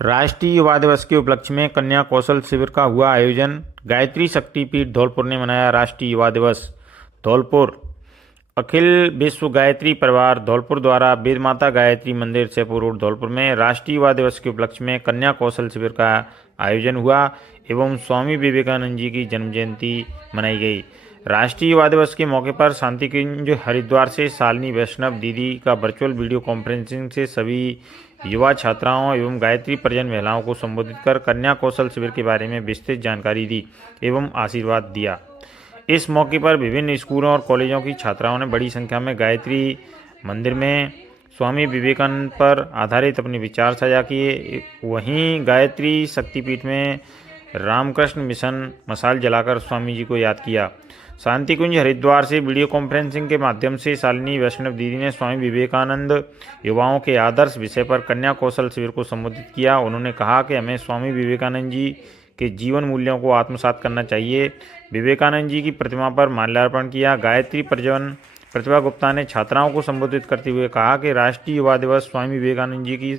राष्ट्रीय युवा दिवस के उपलक्ष्य में कन्या कौशल शिविर का हुआ आयोजन। गायत्री शक्तिपीठ धौलपुर ने मनाया राष्ट्रीय युवा दिवस। धौलपुर अखिल विश्व गायत्री परिवार धौलपुर द्वारा वेद माता गायत्री मंदिर सेपुर रोड धौलपुर में राष्ट्रीय युवा दिवस के उपलक्ष्य में कन्या कौशल शिविर का आयोजन हुआ एवं स्वामी विवेकानंद जी की जन्म जयंती मनाई गई। राष्ट्रीय युवा दिवस के मौके पर शांति कुंज हरिद्वार से शालिनी वैष्णव दीदी का वर्चुअल वीडियो कॉन्फ्रेंसिंग से सभी युवा छात्राओं एवं गायत्री परिजन महिलाओं को संबोधित कर कन्या कौशल शिविर के बारे में विस्तृत जानकारी दी एवं आशीर्वाद दिया। इस मौके पर विभिन्न स्कूलों और कॉलेजों की छात्राओं ने बड़ी संख्या में गायत्री मंदिर में स्वामी विवेकानंद पर आधारित अपने विचार साझा किए। वहीं गायत्री शक्तिपीठ में रामकृष्ण मिशन मशाल जलाकर स्वामी जी को याद किया। शांति कुंज हरिद्वार से वीडियो कॉन्फ्रेंसिंग के माध्यम से शालिनी वैष्णव दीदी ने स्वामी विवेकानंद युवाओं के आदर्श विषय पर कन्या कौशल शिविर को संबोधित किया। उन्होंने कहा कि हमें स्वामी विवेकानंद जी के जीवन मूल्यों को आत्मसात करना चाहिए। विवेकानंद जी की प्रतिमा पर माल्यार्पण किया। गायत्री परिजन प्रतिभा गुप्ता ने छात्राओं को संबोधित करते हुए कहा कि राष्ट्रीय युवा दिवस स्वामी विवेकानंद जी की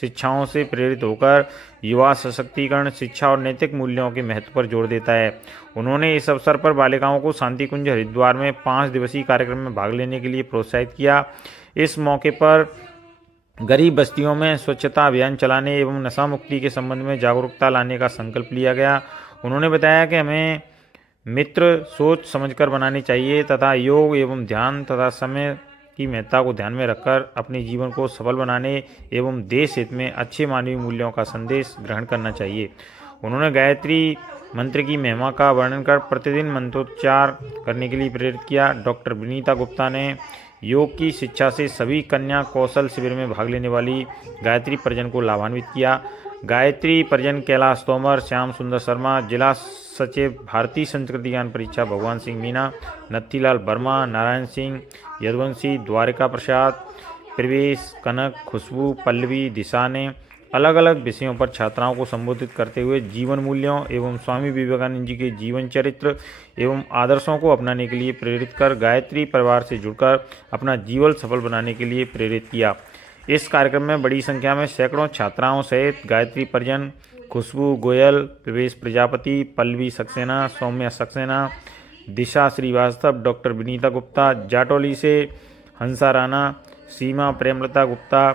शिक्षाओं से प्रेरित होकर युवा सशक्तिकरण, शिक्षा और नैतिक मूल्यों के महत्व पर जोर देता है। उन्होंने इस अवसर पर बालिकाओं को शांति कुंज हरिद्वार में 5 दिवसीय कार्यक्रम में भाग लेने के लिए प्रोत्साहित किया। इस मौके पर गरीब बस्तियों में स्वच्छता अभियान चलाने एवं नशा मुक्ति के संबंध में जागरूकता लाने का संकल्प लिया गया। उन्होंने बताया कि हमें मित्र सोच समझकर बनाने चाहिए तथा योग एवं ध्यान तथा समय की महत्ता को ध्यान में रखकर अपने जीवन को सफल बनाने एवं देश हित में अच्छे मानवीय मूल्यों का संदेश ग्रहण करना चाहिए। उन्होंने गायत्री मंत्र की महिमा का वर्णन कर प्रतिदिन मंत्रोच्चार करने के लिए प्रेरित किया। डॉक्टर विनीता गुप्ता ने योग की शिक्षा से सभी कन्या कौशल शिविर में भाग लेने वाली गायत्री परिजन को लाभान्वित किया। गायत्री परिजन कैलाश तोमर, श्याम सुंदर शर्मा, जिला सचिव भारतीय संस्कृति ज्ञान परीक्षा भगवान सिंह मीना, नत्थीलाल वर्मा, नारायण सिंह, यदुवंशी, द्वारिका प्रसाद, प्रवेश, कनक, खुशबू, पल्लवी, दिशा ने अलग अलग विषयों पर छात्राओं को संबोधित करते हुए जीवन मूल्यों एवं स्वामी विवेकानंद जी के जीवन चरित्र एवं आदर्शों को अपनाने के लिए प्रेरित कर गायत्री परिवार से जुड़कर अपना जीवन सफल बनाने के लिए प्रेरित किया। इस कार्यक्रम में बड़ी संख्या में सैकड़ों छात्राओं सहित गायत्री परिजन खुशबू गोयल, प्रवेश प्रजापति, पल्लवी सक्सेना, सौम्या सक्सेना, दिशा श्रीवास्तव, डॉक्टर विनीता गुप्ता, जाटौली से हंसा राणा, सीमा प्रेमलता गुप्ता,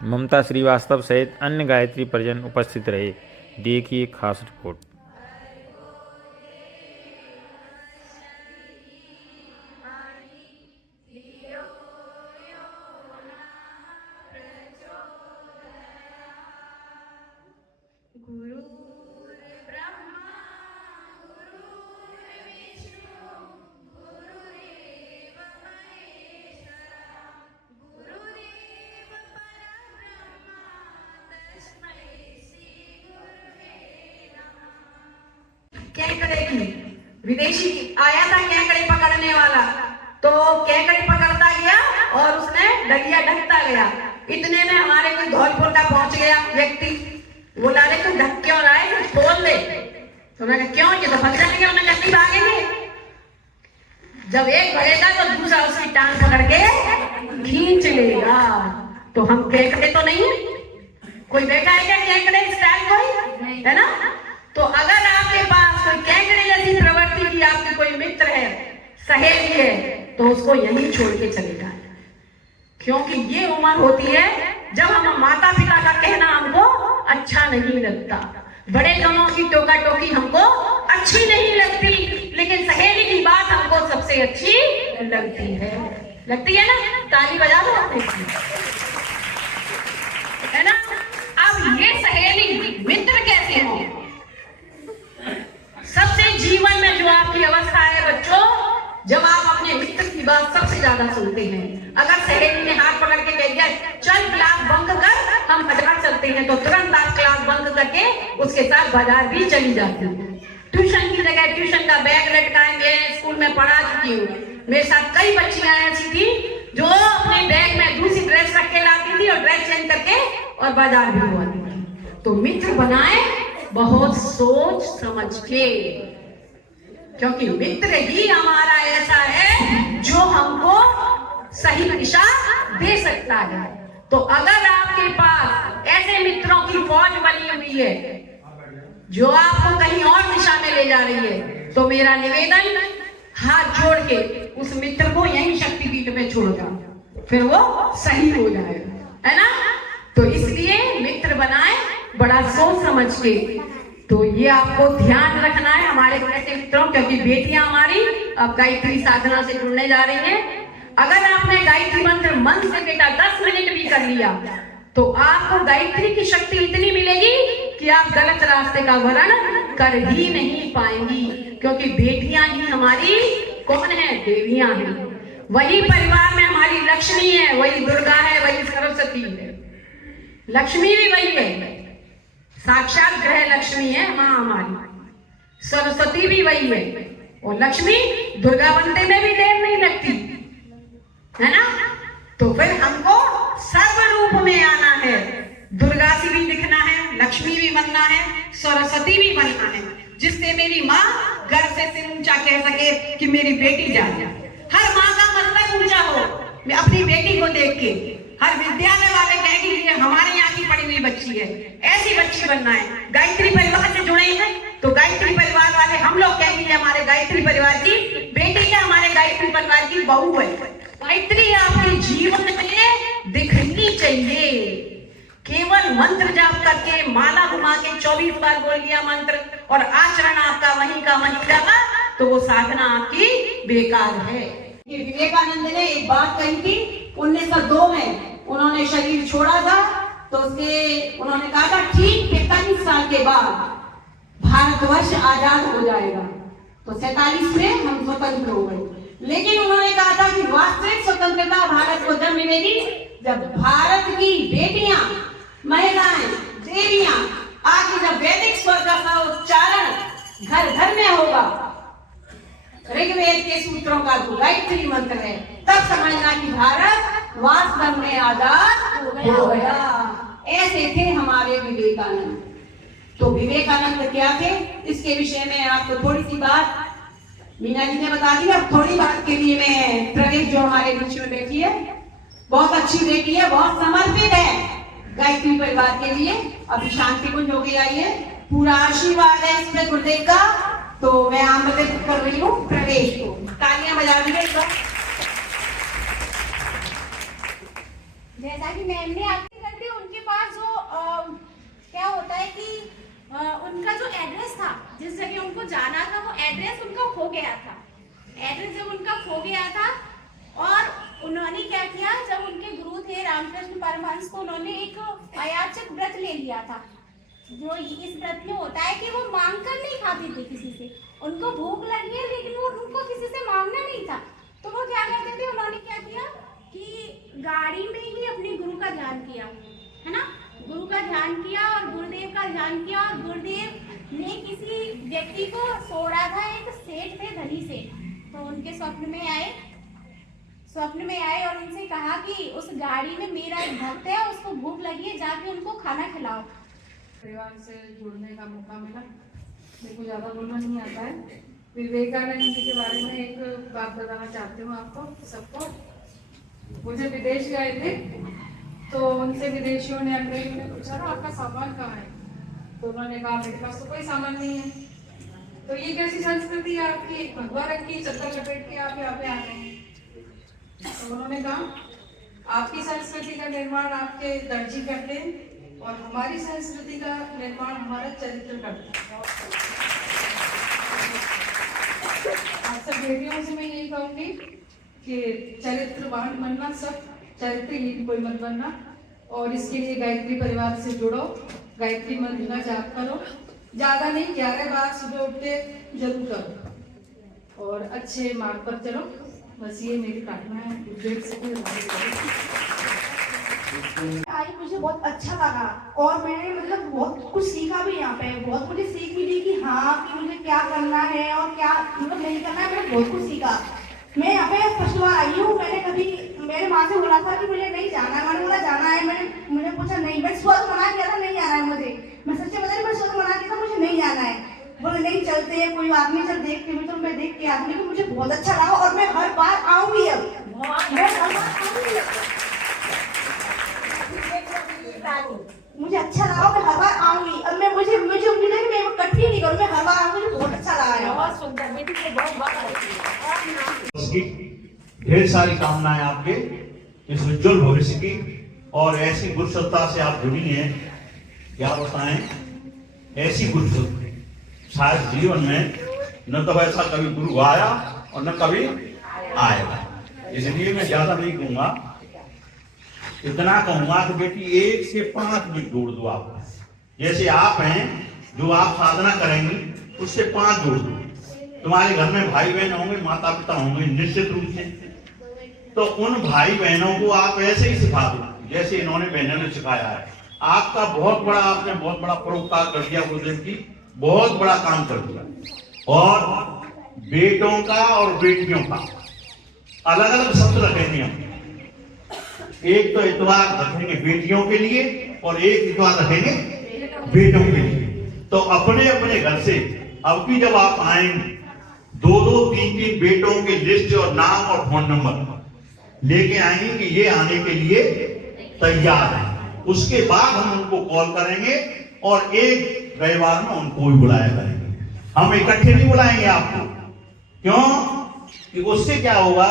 ममता श्रीवास्तव सहित अन्य गायत्री परिजन उपस्थित रहे। देखिए खास रिपोर्ट। केकड़े की विदेशी आया था केकड़े पकड़ने वाला, तो केकड़े पकड़ता गया और उसने डगिया ढकता गया। इतने में हमारे कोई धौलपुर का पहुंच गया व्यक्ति, बोला रे तू ढक क्यों रहा है, कुछ खोल दे। तो मैं क्यों, ये तो फंस जाएंगे, उन्हें जल्दी भागेंगे। जब एक भरेगा तो दूसरा उसकी टांग पकड़ के खींच लेगा। तो हम केकड़े तो नहीं है, कोई बैठा है क्या केकड़े स्टाइल कोई है ना। तो अगर आपके पास कोई केकड़े जैसी प्रवृत्ति की आपकी कोई मित्र है, सहेली है, तो उसको यहीं छोड़ के चलेगा। क्योंकि ये उम्र होती है जब हम माता पिता का कहना हमको अच्छा नहीं लगता, बड़े जनों की टोका टोकी हमको अच्छी नहीं लगती, लेकिन सहेली की बात हमको सबसे अच्छी लगती है ना। ताली बजा दो आपने, है ना। अब ये सहेली मित्र कैसे हो, सबसे जीवन में जो आपकी अवस्था है बच्चों, जब आप अपने मित्र की बात सबसे ज्यादा सुनते हैं। अगर सहेली ने हाथ पकड़ के कह दिया चल क्लास बंद कर, हम बाजार चलते हैं, तो तुरंत आप क्लास बंद करके उसके साथ बाजार भी चली जाती है। ट्यूशन की जगह ट्यूशन का बैग लटकाए, मैं स्कूल में पढ़ा चुकी हूँ, मेरे साथ कई बच्चियां ऐसी थी जो अपने बैग में दूसरी ड्रेस रख के लाती थी और ड्रेस चेंज करके और बाजार भी हुआती थी। तो मित्र बनाए बहुत सोच समझ के, क्योंकि मित्र ही हमारा ऐसा है जो हमको सही दिशा दे सकता है। तो अगर आपके पास ऐसे मित्रों की फौज है, जो आपको कहीं और दिशा में ले जा रही है। तो मेरा निवेदन, हाथ जोड़ के उस मित्र को यही शक्तिपीठ में छोड़ दो, फिर वो सही हो जाएगा, है ना। तो इसलिए मित्र बनाए बड़ा सोच समझ के। तो ये आपको ध्यान रखना है हमारे ऐसे मित्रों, क्योंकि बेटियां हमारी अब गायत्री साधना से जुड़ने जा रही हैं। अगर आपने गायत्री मंत्र मन से बेटा 10 मिनट भी कर लिया तो आपको गायत्री की शक्ति इतनी मिलेगी कि आप गलत रास्ते का वर्णन कर ही नहीं पाएंगी, क्योंकि बेटियां ही हमारी कौन है, देवियां हैं। वही परिवार में हमारी लक्ष्मी है, वही दुर्गा है, वही सरस्वती है। लक्ष्मी भी वही है, साक्षात ग्रह लक्ष्मी है माँ हमारी, सरस्वती भी वही है। और लक्ष्मी दुर्गा बनते में भी देर नहीं लगती, है ना। तो फिर हमको सर्व रूप में आना है, दुर्गा सी भी दिखना है, लक्ष्मी भी बनना है, सरस्वती भी बनना है, जिससे मेरी माँ घर से सिर ऊंचा कह सके कि मेरी बेटी जा जाए। हर माँ का मस्तक ऊंचा हो मैं अपनी बेटी को देख के, हर विद्यालय वाले कहेंगे ये हमारे यहाँ की पढ़ी हुई बच्ची है, ऐसी बच्ची बनना है। गायत्री परिवार से जुड़े हैं तो गायत्री परिवार वाले हम लोग कहेंगे हमारे गायत्री परिवार की बेटी है, हमारे गायत्री परिवार की बहू है। गायत्री आपके जीवन में दिखनी चाहिए। केवल मंत्र जाप करके माला घुमा के 24 बार बोल लिया मंत्र और आचरण आपका वहीं का वहीं रहा तो वो साधना आपकी बेकार है। ये विवेकानंद ने एक बात कही थी 1902 में, उन्होंने शरीर छोड़ा था तो उसके उन्होंने कहा था ठीक 45 साल के बाद भारतवर्ष आजाद हो जाएगा। तो 47 में हम स्वतंत्र हो गए, लेकिन उन्होंने कहा था कि वास्तविक स्वतंत्रता भारत को जब मिलेगी जब भारत की बेटियां, महिलाएं, देवियां आगे जब वैदिक स्वर का उच्चारण घर घर में होगा, ऋग्वेद के सूत्रों का जो गायत्री मंत्र है, तब समझना कि भारत वास्तव में आजाद हो गया। ऐसे थे हमारे विवेकानंद। तो विवेकानंद क्या थे इसके विषय में आपको थोड़ी सी बात मीना जी ने बता दी। अब थोड़ी बात के लिए मैं प्रवेश जो हमारे बीच में बैठी है, बहुत अच्छी बेटी है, बहुत समर्पित है गायत्री परिवार के लिए। अभी शांति कुंज हो गई आई है, पूरा आशीर्वाद है इसमें गुरुदेव का। तो मैं आमंत्रित कर रही हूँ प्रवेश को, तालियां बजा दीजिए एक बार। जैसा कि मैम ने आपके करते उनके पास जो क्या होता है कि उनका जो एड्रेस था, जिस जगह उनको जाना था वो एड्रेस उनका खो गया था। एड्रेस जब उनका खो गया था और उन्होंने क्या किया, जब उनके गुरु थे रामकृष्ण परमहंस को उन्होंने एक अयाचक व्रत ले लिया था। जो इस व्रत में होता है कि वो मांग कर नहीं खाते थे किसी से, उनको भूख लगी है लेकिन वो उनको किसी से मांगना नहीं था। तो वो क्या करते थे, उन्होंने क्या किया कि गाड़ी में ही अपने गुरु का ध्यान किया, है ना, गुरु का ध्यान किया और गुरुदेव का ध्यान किया। और गुरुदेव ने किसी व्यक्ति को छोड़ा था, एक सेठ थे, धनी सेठ। तो उनके स्वप्न में आए और उनसे कहा कि उस गाड़ी में मेरा एक भक्त है, उसको भूख लगी है, जाके उनको खाना खिलाओ। परिवार से जुड़ने का मौका मिला। मेरे को ज़्यादा बोलना नहीं आता है। विवेकानंद जी के बारे में एक बात बताना चाहती हूँ आपको सबको। मुझे विदेश गए थे तो उनसे विदेशियों ने अंग्रेजों ने पूछा था आपका सामान कहाँ है, तो उन्होंने कहा मेरे पास तो कोई सामान नहीं है। तो ये कैसी संस्कृति है आपकी, भगवा रंग की चद्दर लपेट के आप यहाँ पे आ गए हैं। तो उन्होंने कहा आपकी संस्कृति का निर्माण आपके दर्जी करते हैं और हमारी संस्कृति का निर्माण हमारा चरित्र करता है। आप सब बेटियों से मैं यही कहूँगी कि चरित्रवान बनना, सब चरित्रहीन कोई मत बनना। और इसके लिए गायत्री परिवार से जुड़ो, गायत्री मंत्र का जाप करो, ज़्यादा नहीं 11 बार सुबह उठ के जरूर करो और अच्छे मार्ग पर चलो। बस ये मेरी प्रार्थना है। आज मुझे बहुत अच्छा लगा और मैंने मतलब बहुत कुछ सीखा भी। यहाँ पे बहुत मुझे सीख मिली कि हाँ कि मुझे क्या करना है और क्या मतलब नहीं करना है। मैंने बहुत कुछ सीखा। मैं यहाँ पे फर्स्ट बार आई हूँ। मैंने कभी मेरे माँ से बोला था कि मुझे नहीं जाना है, मैंने बोला जाना है। मुझे पूछा नहीं, मैं स्वतः मना किया था नहीं जाना है मुझे। मैं सच्चे बता रही, मैं स्वतः मना किया था मुझे नहीं जाना है। बोले नहीं चलते हैं, कोई आदमी चल देखते हुए। तो मैं देख के आदमी को मुझे बहुत अच्छा लगा और मैं हर बार आऊंगी। अब मैं हर बार आऊंगी। मुझे अच्छा लगा, मैं हर बार आऊंगी। अब मैं ढेर सारी कामनाएं आपके इस उज्जवल भविष्य की, और ऐसी गुरुसत्ता से आप जुड़ी हैं, क्या बताएं, ऐसी गुरुसत्ता शायद जीवन में न तो ऐसा कभी गुरु आया और न कभी आएगा। इसलिए मैं ज्यादा नहीं कहूंगा, इतना कहूंगा कि बेटी 1 से 5 मिनट जोड़ दो आप। जैसे आप हैं, जो आप साधना करेंगी उससे 5 जोड़ दो। तुम्हारे घर में भाई बहन होंगे, माता पिता होंगे निश्चित रूप से, तो उन भाई बहनों को आप ऐसे ही सिखा दो जैसे इन्होंने बहनों ने सिखाया है। आपका आपने बहुत बड़ा परोपकार कर दिया, गुरुदेव की बहुत बड़ा काम कर दिया। और बेटों का और बेटियों का अलग अलग शब्द रखेंगे हम। एक तो इतवार रखेंगे बेटियों के लिए और एक इतवार रखेंगे बेटों के लिए। तो अपने अपने घर से अब भी जब आप आएंगे 2-2, 3-3 बेटों के लिस्ट और नाम और फोन नंबर लेके आएंगे कि ये आने के लिए तैयार है। उसके बाद हम उनको कॉल करेंगे और एक रविवार में उनको भी बुलाया करेंगे। हम इकट्ठे नहीं बुलाएंगे आपको, क्यों कि उससे क्या होगा,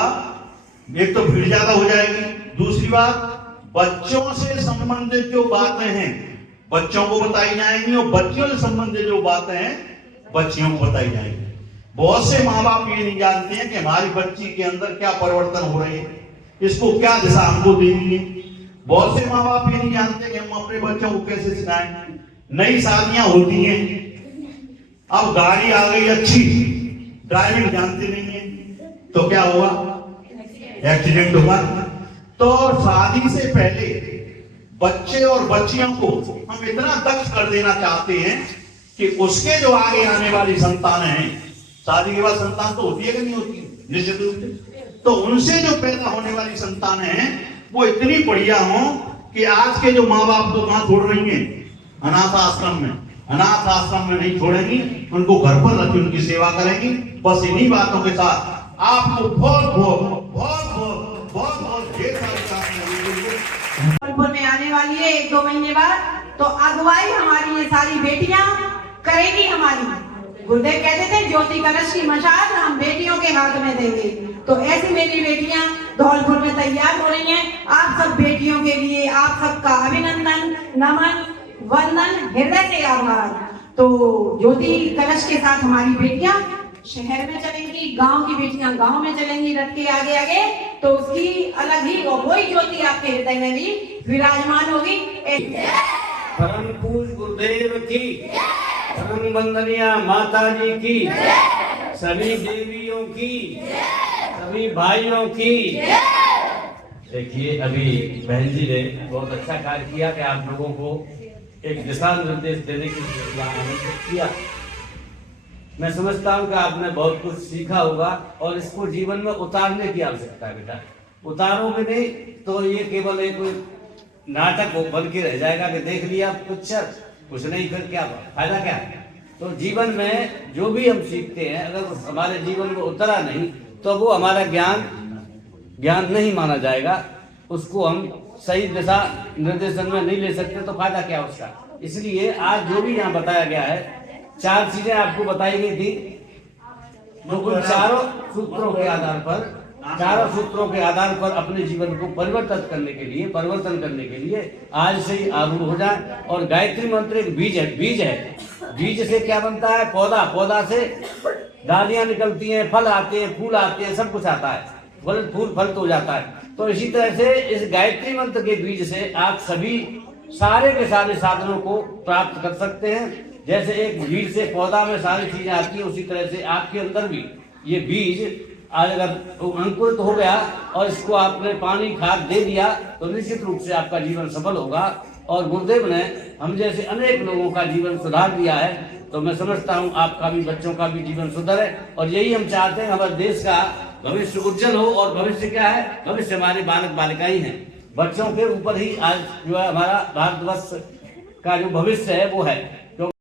एक तो भीड़ ज्यादा हो जाएगी, दूसरी बात बच्चों से संबंधित जो बातें हैं बच्चों को बताई जाएंगी और बच्चियों से संबंधित जो बातें हैं बच्चियों को बताई जाएंगी। बहुत से माँ बाप ये नहीं जानते हैं कि हमारी बच्ची के अंदर क्या परिवर्तन हो रहे हैं, इसको क्या दिशा हमको देनी है। बहुत से माँ बाप ये नहीं जानते कि हम अपने बच्चों को कैसे सिखाएं। नई शादियां होती हैं, अब गाड़ी आ गई अच्छी, ड्राइविंग जानते नहीं है, तो क्या हुआ, एक्सीडेंट हुआ। तो शादी से पहले बच्चे और बच्चियों को हम इतना दक्ष कर देना चाहते हैं कि उसके जो आगे आने वाली संतान हैं, शादी के बाद संतान तो होती है कि नहीं होती, निश्चित रूप से, तो उनसे जो पैदा होने वाली संतान हैं वो इतनी बढ़िया हो कि आज के जो माँ बाप को कहां छोड़ रही हैं, अनाथ आश्रम में। अनाथ आश्रम में नहीं छोड़ेंगी, उनको घर पर रख उनकी सेवा करेंगी। बस इन्हीं बातों के साथ आपको बहुत बहुत बहुत बहुत बहुत बहुत ढेर सारे जबलपुर में आने वाली है 1-2 महीने बाद, तो अगुवाई हमारी ये सारी बेटियां करेगी हमारी। गुरुदेव कहते थे ज्योति कलश की मशाल हम बेटियों के हाथ में देंगे। तो ऐसी मेरी बेटियां धौलपुर में तैयार हो रही हैं। आप सब बेटियों के लिए आप सबका अभिनंदन, नमन, वंदन, हृदय से आभार। तो ज्योति कलश के साथ हमारी बेटियां शहर में चलेंगी, गांव की बेटियां गांव में चलेंगी रथ के आगे आगे, तो उसकी अलग ही वही ज्योति आपके हृदय में भी विराजमान होगी। परम पूज्य गुरुदेव की, परम वंदनीय माता जी की, सभी देवियों की, सभी भाइयों की। देखिए अभी बहन जी ने बहुत अच्छा कार्य किया कि आप लोगों को एक दिशा निर्देश देने की आमंत्रित किया। मैं समझता हूँ कि आपने बहुत कुछ सीखा होगा और इसको जीवन में उतारने की आवश्यकता है। बेटा उतारोगे नहीं तो ये केवल एक नाटक बन के रह जाएगा कि देख लिया पिक्चर, कुछ नहीं, फिर क्या फायदा क्या है। तो जीवन में जो भी हम सीखते हैं अगर हमारे जीवन में उतरा नहीं तो वो हमारा ज्ञान नहीं माना जाएगा, उसको हम सही दिशा निर्देशन में नहीं ले सकते, तो फायदा क्या उसका। इसलिए आज जो भी यहाँ बताया गया है, 4 चीजें आपको बताई गई थी, तो उन चारों सूत्रों के आधार पर अपने जीवन को परिवर्तन करने के लिए आज से ही आरूढ़ हो जाए। और गायत्री मंत्र एक बीज है। बीज से क्या बनता है, पौधा से डालियां निकलती हैं, फल आते हैं, फूल आते हैं, सब कुछ आता है, फल तो हो जाता है। तो इसी तरह से इस गायत्री मंत्र के बीज से आप सभी सारे के सारे साधनों को प्राप्त कर सकते हैं। जैसे एक बीज से पौधा में सारी चीजें आती है, उसी तरह से आपके अंदर भी ये बीज आज अगर अंकुरित हो गया और इसको आपने पानी खाद दे दिया तो निश्चित रूप से आपका जीवन सफल होगा। और गुरुदेव ने हम जैसे अनेक लोगों का जीवन सुधार दिया है, तो मैं समझता हूँ आपका भी, बच्चों का भी जीवन सुधरे। और यही हम चाहते हैं, हमारे देश का भविष्य उज्जवल हो। और भविष्य क्या है, भविष्य हमारे बालक बालिकाएं हैं। बच्चों के ऊपर ही आज जो है हमारा भारतवर्ष का जो भविष्य है वो है।